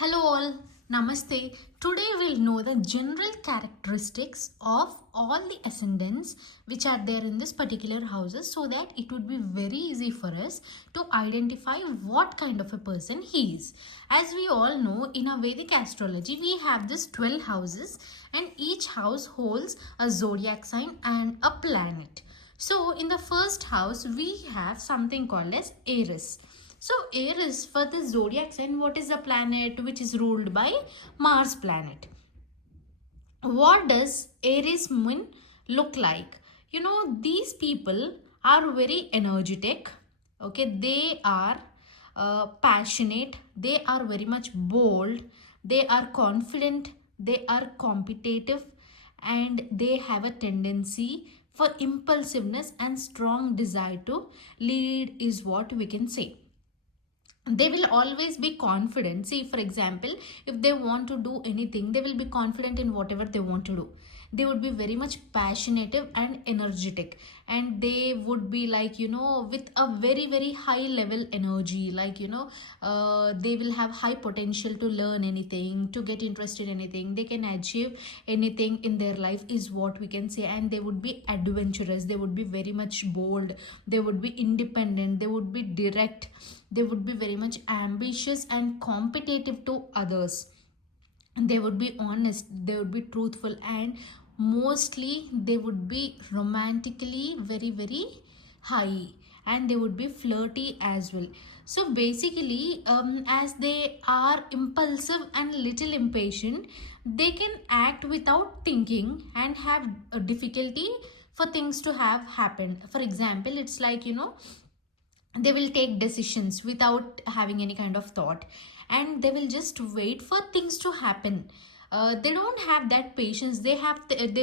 Hello all, Namaste. Today we'll know the general characteristics of all the ascendants which are there in this particular houses so that it would be very easy for us to identify what kind of a person he is. As we all know, in our Vedic astrology we have this 12 houses and each house holds a zodiac sign and a planet. So in the first house we have something called as Aries. So Aries, for the zodiac sign, what is a planet which is ruled by Mars planet? What does Aries moon look like? You know, these people are very energetic. Okay, they are passionate. They are very much bold. They are confident. They are competitive, and they have a tendency for impulsiveness and strong desire to lead, is what we can say. They will always be confident. See, for example, if they want to do anything, they will be confident in whatever they want to do. They would be very much passionate and energetic, and they would be like, with a very high level energy, like, they will have high potential to learn anything, to get interested in anything. They can achieve anything in their life, is what we can say. And they would be adventurous. They would be very much bold. They would be independent. They would be direct. They would be very much ambitious and competitive to others. They would be honest. They would be truthful, and mostly they would be romantically very high, and they would be flirty as well. So basically, as they are impulsive and little impatient, they can act without thinking and have a difficulty for things to have happened. For example, it's like, they will take decisions without having any kind of thought, and they will just wait for things to happen. They don't have that patience. They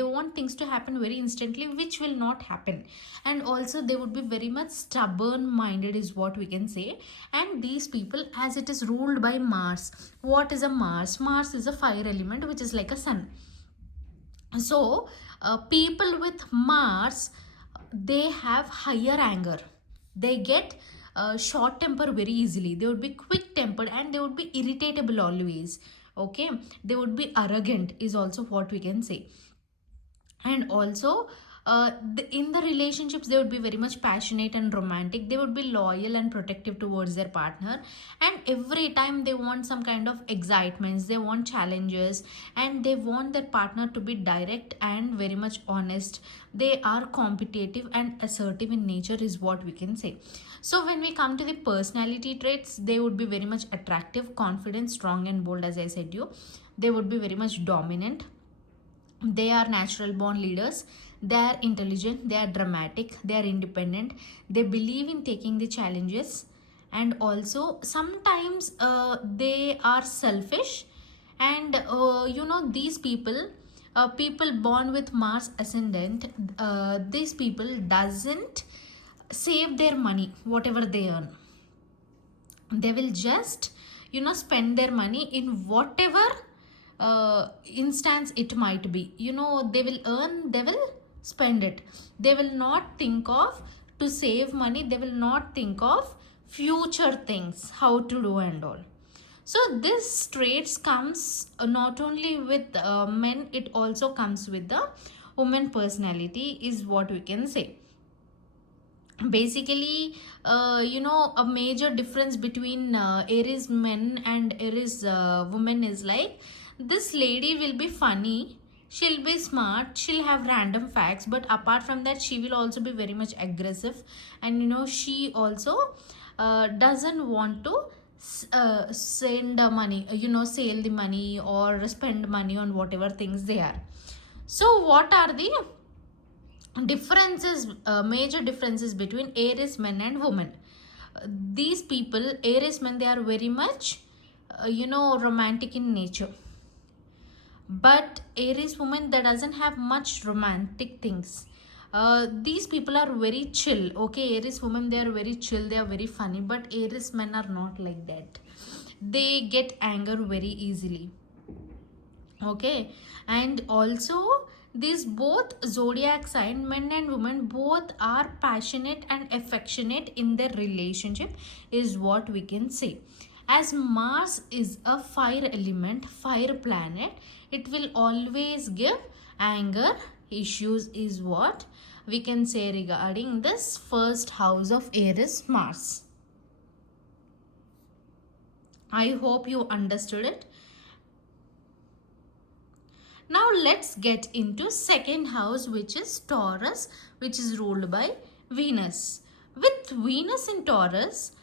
want things to happen very instantly, which will not happen. And also they would be very much stubborn minded, is what we can say. And these people, as it is ruled by Mars, what is a Mars? Mars is a fire element, which is like a sun. So people with Mars, they have higher anger. They get short temper very easily. They would be quick tempered, and they would be irritable always. Okay, they would be arrogant, is also what we can say. And also in the relationships, they would be very much passionate and romantic. They would be loyal and protective towards their partner, and every time they want some kind of excitements, they want challenges, and they want their partner to be direct and very much honest. They are competitive and assertive in nature, is what we can say. So when we come to the personality traits, they would be very much attractive, confident, strong and bold. As I said you, they would be very much dominant. They are natural born leaders. They are intelligent. They are dramatic. They are independent. They believe in taking the challenges, and also sometimes they are selfish. And these people, people born with Mars ascendant, these people doesn't save their money, whatever they earn. They will just spend their money in whatever instance it might be. They will earn, they will spend it. They will not think of to save money. They will not think of future things, how to do and all. So this traits comes not only with men, it also comes with the woman personality, is what we can say. Basically, a major difference between Aries men and Aries women is like, this lady will be funny, she'll be smart, she'll have random facts, but apart from that, she will also be very much aggressive. And she also doesn't want to send money, sell the money or spend money on whatever things they are. So what are the differences, major differences between Aries men and women? These people, Aries men, they are very much romantic in nature, but Aries women, that doesn't have much romantic things. These people are very chill. Okay, Aries women, they are very chill, they are very funny, but Aries men are not like that. They get anger very easily. Okay, and also these both zodiac sign, men and women, both are passionate and affectionate in their relationship, is what we can say. As Mars is a fire element, fire planet, it will always give anger issues is what we can say regarding this first house of Aries, Mars. I hope you understood it. Now let's get into second house, which is Taurus, which is ruled by Venus. With Venus in Taurus,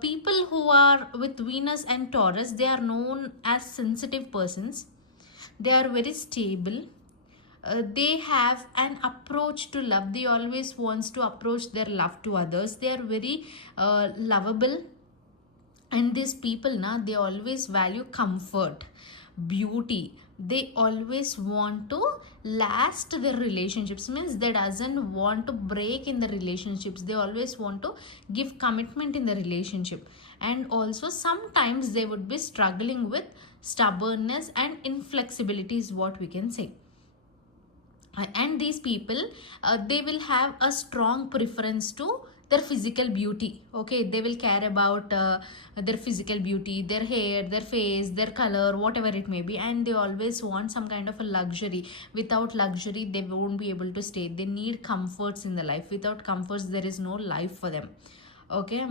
people who are with Venus and Taurus, they are known as sensitive persons. They are very stable. They have an approach to love. They always wants to approach their love to others. They are very lovable. And these people they always value comfort, beauty. They always want to last their relationships, means they doesn't want to break in the relationships. They always want to give commitment in the relationship. And also sometimes they would be struggling with stubbornness and inflexibility is what we can say. And these people they will have a strong preference to their physical beauty. Okay, they will care about their physical beauty, their hair, their face, their color, whatever it may be. And they always want some kind of a luxury. Without luxury they won't be able to stay. They need comforts in the life. Without comforts there is no life for them. Okay,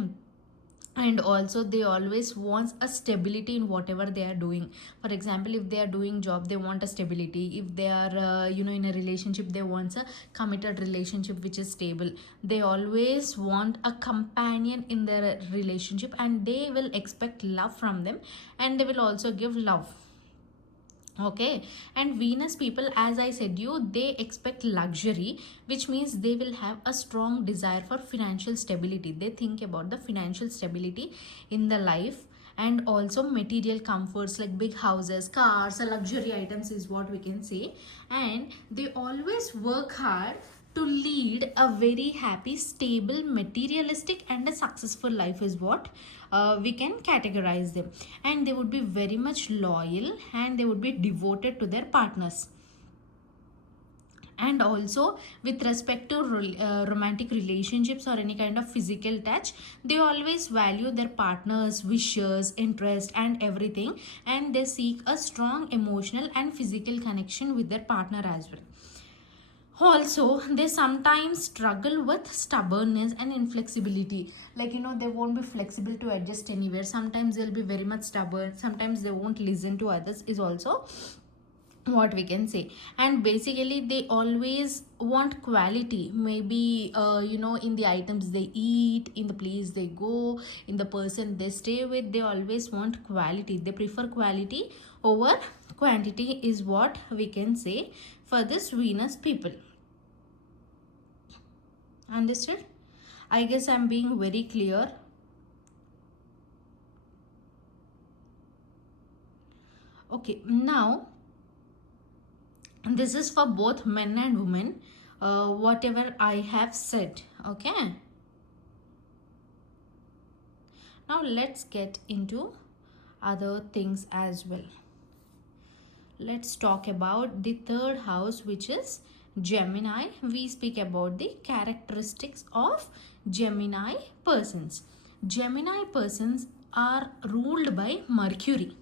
and also they always want a stability in whatever they are doing. For example, if they are doing job, they want a stability. If they are in a relationship, they want a committed relationship which is stable. They always want a companion in their relationship, and they will expect love from them, and they will also give love. Okay, and Venus people, as I said you, they expect luxury, which means they will have a strong desire for financial stability. They think about the financial stability in the life, and also material comforts like big houses, cars, luxury items is what we can say. And they always work hard to lead a very happy, stable, materialistic and a successful life is what we can categorize them. And they would be very much loyal, and they would be devoted to their partners. And also with respect to romantic relationships or any kind of physical touch, they always value their partner's wishes, interest and everything, and they seek a strong emotional and physical connection with their partner as well. Also they sometimes struggle with stubbornness and inflexibility. Like they won't be flexible to adjust anywhere. Sometimes they'll be very much stubborn. Sometimes they won't listen to others is also what we can say. And basically they always want quality, maybe in the items they eat, in the place they go, in the person they stay with. They always want quality. They prefer quality over quantity is what we can say for this Venus people. Understood? I guess I'm being very clear. Okay, now this is for both men and women, whatever I have said. Okay, now let's get into other things as well. Let's talk about the third house, which is Gemini. We speak about the characteristics of Gemini persons. Gemini persons are ruled by Mercury.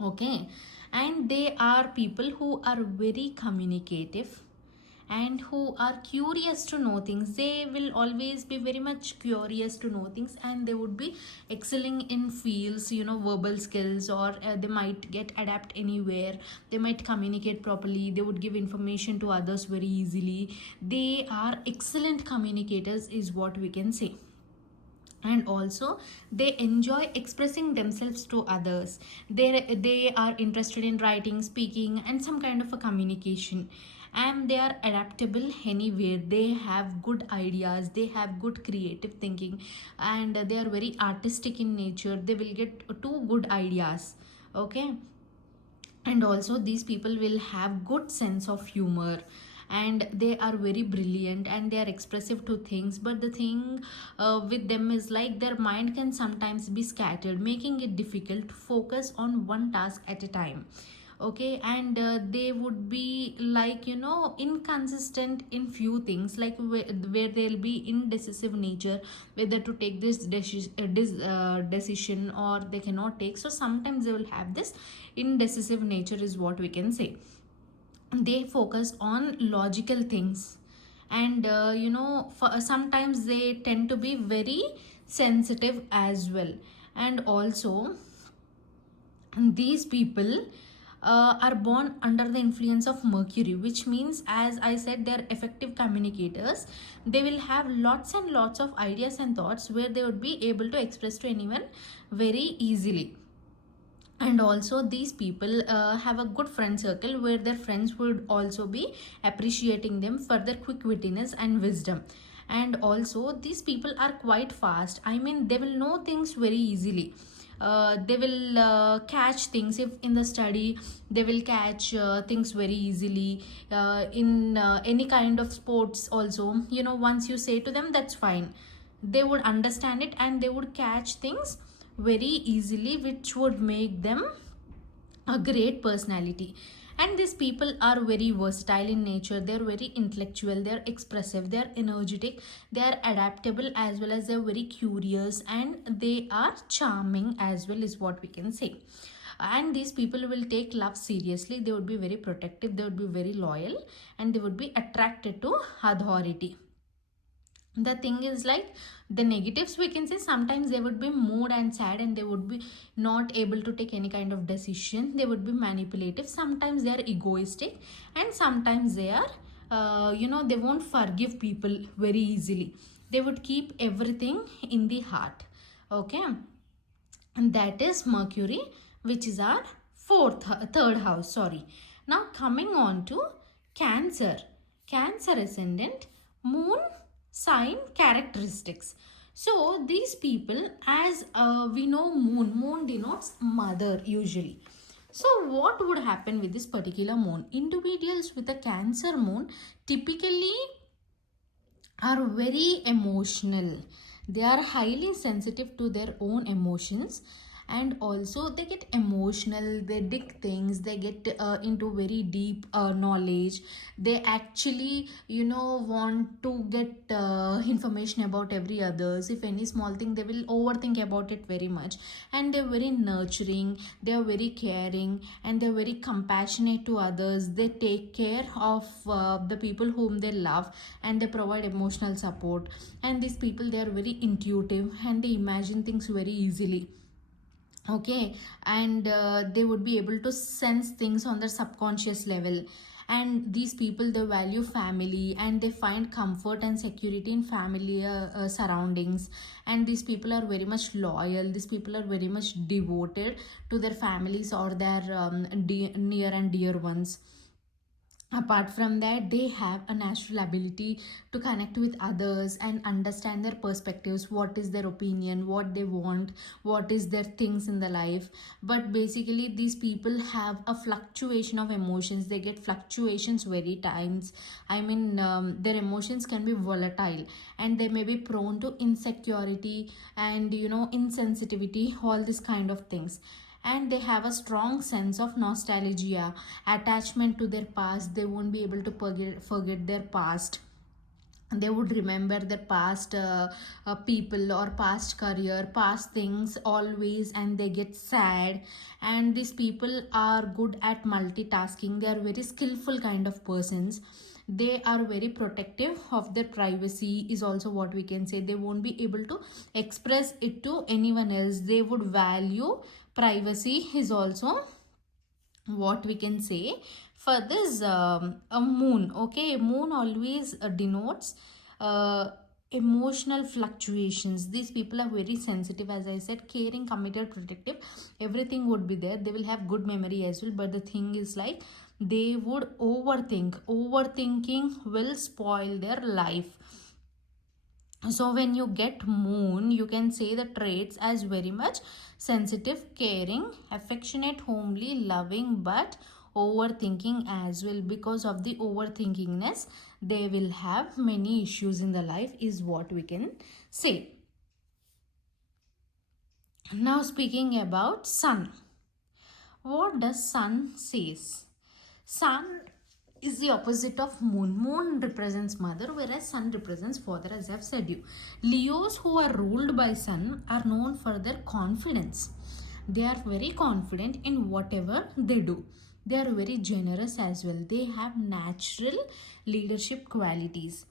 Okay, and they are people who are very communicative and who are curious to know things. They will always be very much curious to know things, and they would be excelling in fields, verbal skills, or they might get adapt anywhere. They might communicate properly. They would give information to others very easily. They are excellent communicators is what we can say. And also they enjoy expressing themselves to others. They are interested in writing, speaking and some kind of a communication, and they are adaptable anywhere. They have good ideas, they have good creative thinking, and they are very artistic in nature. They will get two good ideas. Okay, and also these people will have good sense of humor, and they are very brilliant, and they are expressive to things. But the thing with them is like their mind can sometimes be scattered, making it difficult to focus on one task at a time. okay, and they would be like, you know, inconsistent in few things, like where they'll be indecisive nature, whether to take this decision or they cannot take. So sometimes they will have this indecisive nature is what we can say. They focus on logical things, and you know, sometimes they tend to be very sensitive as well. And also these people are born under the influence of Mercury, which means, as I said, they're effective communicators. They will have lots and lots of ideas and thoughts where they would be able to express to anyone very easily. And also these people have a good friend circle where their friends would also be appreciating them for their quick wittiness and wisdom. And also these people are quite fast, I mean they will know things very easily. They will catch things. If in the study, they will catch things very easily. In any kind of sports also, you know, once you say to them, that's fine, they would understand it and they would catch things very easily, which would make them a great personality. And these people are very versatile in nature. They're very intellectual, they're expressive, they're energetic, they're adaptable, as well as they're very curious, and they are charming as well, is what we can say. And these people will take love seriously. They would be very protective, they would be very loyal, and they would be attracted to authority. The thing is, like, the negatives we can say, sometimes they would be mood and sad, and they would be not able to take any kind of decision. They would be manipulative, sometimes they are egoistic, and sometimes they are you know, they won't forgive people very easily. They would keep everything in the heart, okay. And that is Mercury, which is our third house, sorry. Now coming on to Cancer. Cancer ascendant, moon sign characteristics. So these people, as we know, moon denotes mother usually. So what would happen with this particular moon? Individuals with a Cancer moon typically are very emotional. They are highly sensitive to their own emotions, and also they get emotional, they dig things, they get into very deep knowledge. They actually, you know, want to get information about every others. If any small thing, they will overthink about it very much. And they're very nurturing, they are very caring, and they're very compassionate to others. They take care of the people whom they love, and they provide emotional support. And these people, they are very intuitive, and they imagine things very easily, okay. And they would be able to sense things on their subconscious level. And these people, they value family, and they find comfort and security in familiar surroundings. And these people are very much loyal, these people are very much devoted to their families or their near and dear ones. Apart from that, they have a natural ability to connect with others and understand their perspectives, what is their opinion, what they want, what is their things in the life. But basically these people have a fluctuation of emotions. They get fluctuations very times, I mean their emotions can be volatile, and they may be prone to insecurity and, you know, insensitivity, all this kind of things. And they have a strong sense of nostalgia, attachment to their past. They won't be able to forget their past. They would remember their past people or past career, past things always, and they get sad. And these people are good at multitasking. They are very skillful kind of persons. They are very protective of their privacy, is also what we can say. They won't be able to express it to anyone else. They would value privacy, is also what we can say for this a moon, okay. Moon always denotes uh, emotional fluctuations. These people are very sensitive, as I said, caring, committed, protective, everything would be there. They will have good memory as well, but the thing is, like, they would overthink. Overthinking will spoil their life. So when you get moon, you can say the traits as very much sensitive, caring, affectionate, homely, loving, but overthinking as well. Because of the overthinkingness, they will have many issues in the life, is what we can say. Now speaking about sun. What does sun says? Sun is the opposite of moon. Moon represents mother, whereas sun represents father, as I have said you. Leos who are ruled by sun are known for their confidence. They are very confident in whatever they do. They are very generous as well. They have natural leadership qualities,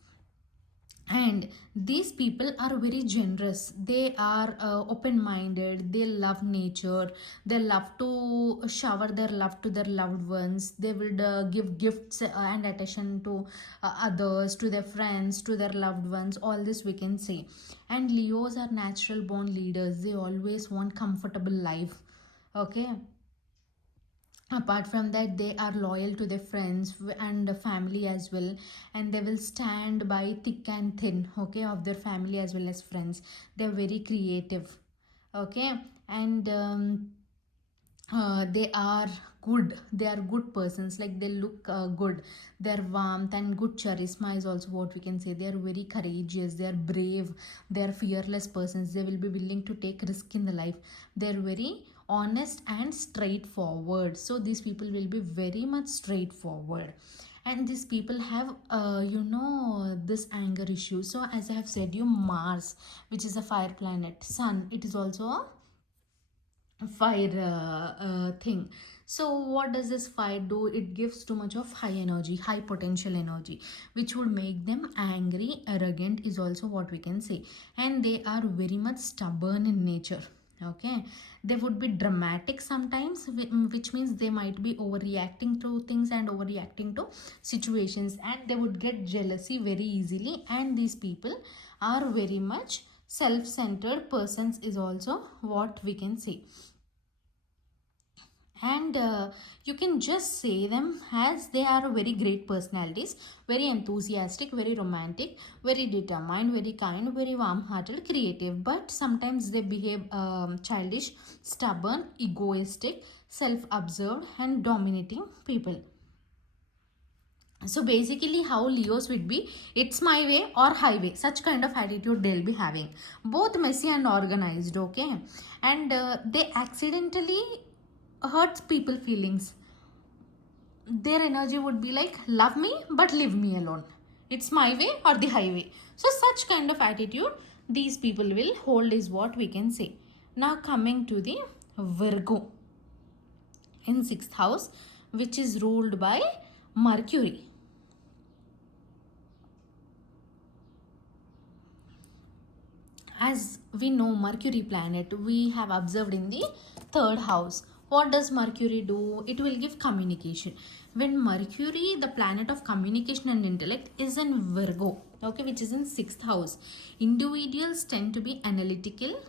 and these people are very generous. They are open minded. They love nature. They love to shower their love to their loved ones. They will give gifts and attention to others, to their friends, to their loved ones, all this we can say. And Leos are natural born leaders. They always want comfortable life. Okay, apart from that, they are loyal to their friends and family as well, and they will stand by thick and thin, okay, of their family as well as friends. They're very creative, okay. And they are good. They are good persons, like they look good. Their warmth and good charisma is also what we can say. They are very courageous. They are brave. They are fearless persons. They will be willing to take risk in the life. They are very honest and straightforward. So these people will be very much straightforward, and these people have this anger issue. So as I have said you, Mars, which is a fire planet, sun, it is also a fire thing. So what does this fire do? It gives too much of high energy, high potential energy, which would make them angry, arrogant is also what we can say. And they are very much stubborn in nature, okay. They would be dramatic sometimes, which means they might be overreacting to things and overreacting to situations, and they would get jealousy very easily. And these people are very much self-centered persons is also what we can say. And you can just say them as they are very great personalities, very enthusiastic, very romantic, very determined, very kind, very warm-hearted, creative, but sometimes they behave childish, stubborn, egoistic, self-absorbed and dominating people. So basically how Leos would be, it's my way or highway, such kind of attitude they'll be having, both messy and organized, okay. And they accidentally hurts people feelings. Their energy would be like, love me but leave me alone, it's my way or the highway. So such kind of attitude these people will hold is what we can say. Now coming to the Virgo in 6th house, which is ruled by Mercury. As we know, Mercury planet we have observed in the 3rd house. What does Mercury do? It will give communication. When Mercury, the planet of communication and intellect, is in Virgo, okay, which is in 6th house, individuals tend to be analytical,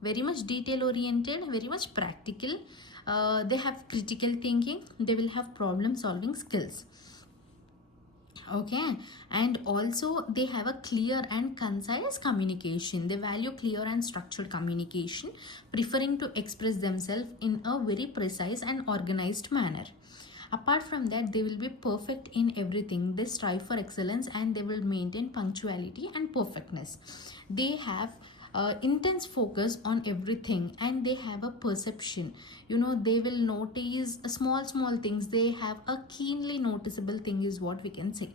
very much detail oriented, very much practical. They have critical thinking. They will have problem solving skills, okay. And also they have a clear and concise communication. They value clear and structured communication, preferring to express themselves in a very precise and organized manner. Apart from that, they will be perfect in everything. They strive for excellence and they will maintain punctuality and perfectness. They have intense focus on everything, and they have a perception. They will notice small things. They have a keenly noticeable thing is what we can say.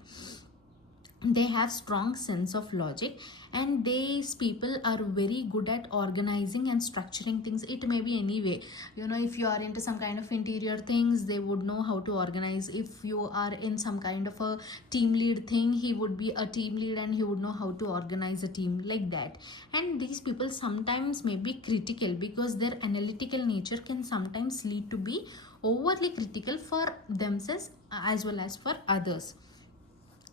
They have strong sense of logic, and these people are very good at organizing and structuring things. It may be any way. If you are into some kind of interior things, they would know how to organize. If you are in some kind of a team lead thing, he would be a team lead and he would know how to organize a team, like that. And these people sometimes may be critical, because their analytical nature can sometimes lead to be overly critical for themselves as well as for others.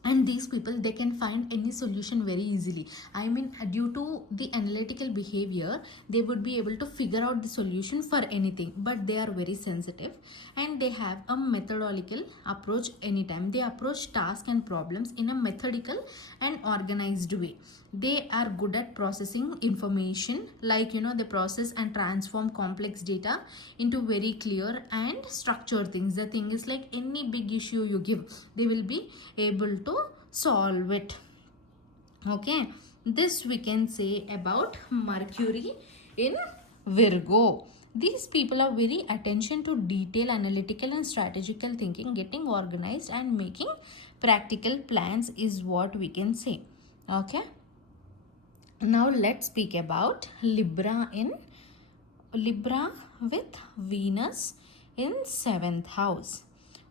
And these people, they can find any solution very easily. I mean, due to the analytical behavior, they would be able to figure out the solution for anything. But they are very sensitive, and they have a methodological approach anytime. They approach tasks and problems in a methodical and organized way. They are good at processing information, like they process and transform complex data into very clear and structured things. The thing is, like, any big issue you give, they will be able to solve it, okay. This we can say about Mercury in Virgo. These people are very attention to detail, analytical and strategical thinking, getting organized and making practical plans is what we can say. Okay. Now let's speak about Libra with Venus in 7th house.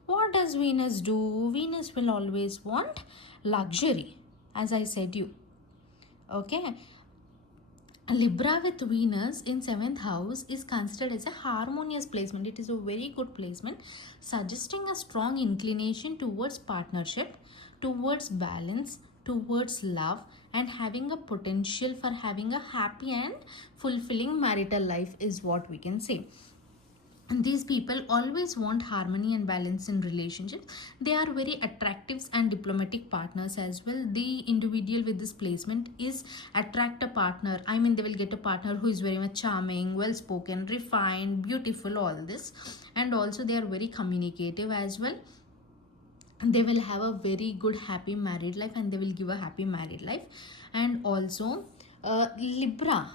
What does Venus do? Venus will always want luxury, as I said you. Okay. Libra with Venus in 7th house is considered as a harmonious placement. It is a very good placement, suggesting a strong inclination towards partnership, towards balance, towards love, and having a potential for having a happy and fulfilling marital life is what we can say. And these people always want harmony and balance in relationships. They are very attractive and diplomatic partners as well. The individual with this placement is attract a partner. I mean, they will get a partner who is very much charming, well spoken, refined, beautiful, all this. And also they are very communicative as well. They will have a very good happy married life, and they will give a happy married life. And also Libra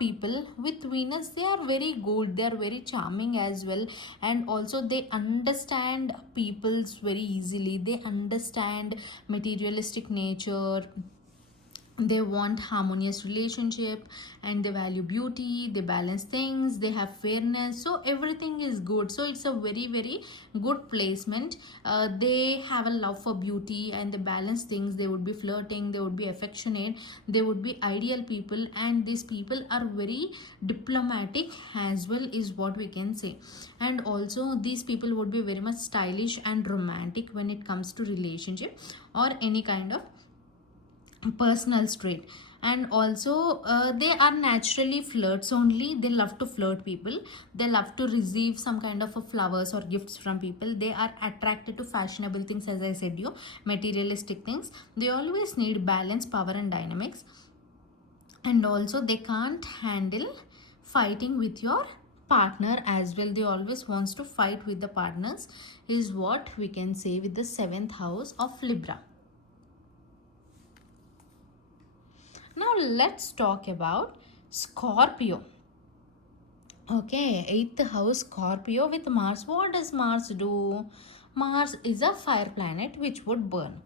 people with Venus, they are very good, they are very charming as well, and also they understand people's very easily. They understand materialistic nature, they want harmonious relationship, and they value beauty, they balance things, they have fairness, so everything is good. So it's a very, very good placement. They have a love for beauty and they balance things. They would be flirting, they would be affectionate, they would be ideal people, and these people are very diplomatic as well is what we can say. And also these people would be very much stylish and romantic when it comes to relationship or any kind of personal trait. And also they are naturally flirts only. They love to flirt people, they love to receive some kind of a flowers or gifts from people. They are attracted to fashionable things, as I said you, materialistic things. They always need balance, power and dynamics. And also they can't handle fighting with your partner as well. They always wants to fight with the partners is what we can say with the 7th house of Libra. Now let's talk about Scorpio. Okay, 8th house Scorpio with Mars. What does Mars do? Mars is a fire planet which would burn.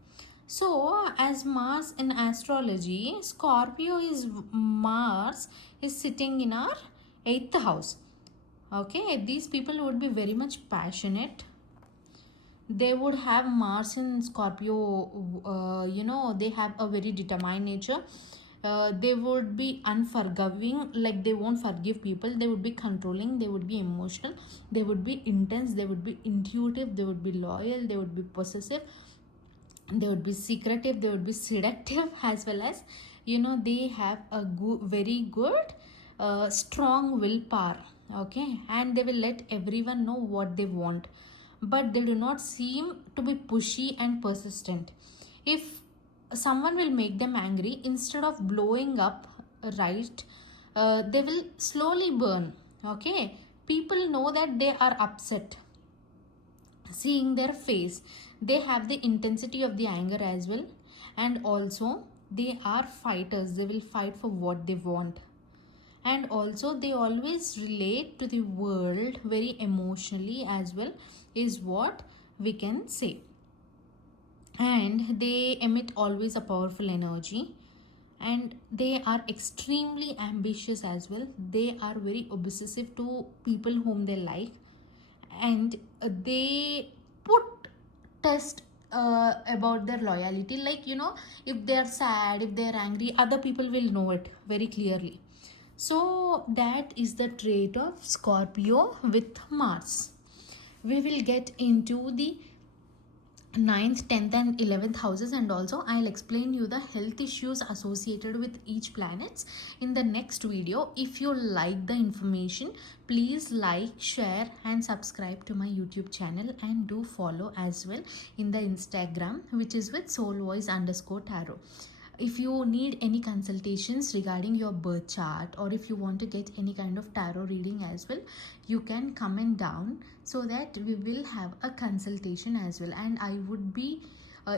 So as Mars in astrology, Scorpio is Mars is sitting in our 8th house. Okay, these people would be very much passionate. They would have Mars in Scorpio, they have a very determined nature. They would be unforgiving, like they won't forgive people. They would be controlling, they would be emotional, they would be intense, they would be intuitive, they would be loyal, they would be possessive, they would be secretive, they would be seductive, as well as they have a very good strong willpower. Okay, and they will let everyone know what they want, but they do not seem to be pushy and persistent. If someone will make them angry, instead of blowing up, right, they will slowly burn. Okay, people know that they are upset seeing their face. They have the intensity of the anger as well, and also they are fighters. They will fight for what they want, and also they always relate to the world very emotionally as well is what we can say. And they emit always a powerful energy, and they are extremely ambitious as well. They are very obsessive to people whom they like, and they put test about their loyalty, like if they are sad, if they are angry, other people will know it very clearly. So that is the trait of Scorpio with Mars. We will get into the 9th, 10th and 11th houses, and also I'll explain you the health issues associated with each planets in the next video. If you like the information, please like, share and subscribe to my YouTube channel, and do follow as well in the Instagram, which is with soulvoice_tarot. If you need any consultations regarding your birth chart, or if you want to get any kind of tarot reading as well, you can comment down so that we will have a consultation as well, and I would be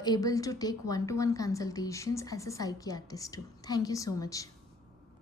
able to take one-to-one consultations as a psychiatrist too. Thank you so much.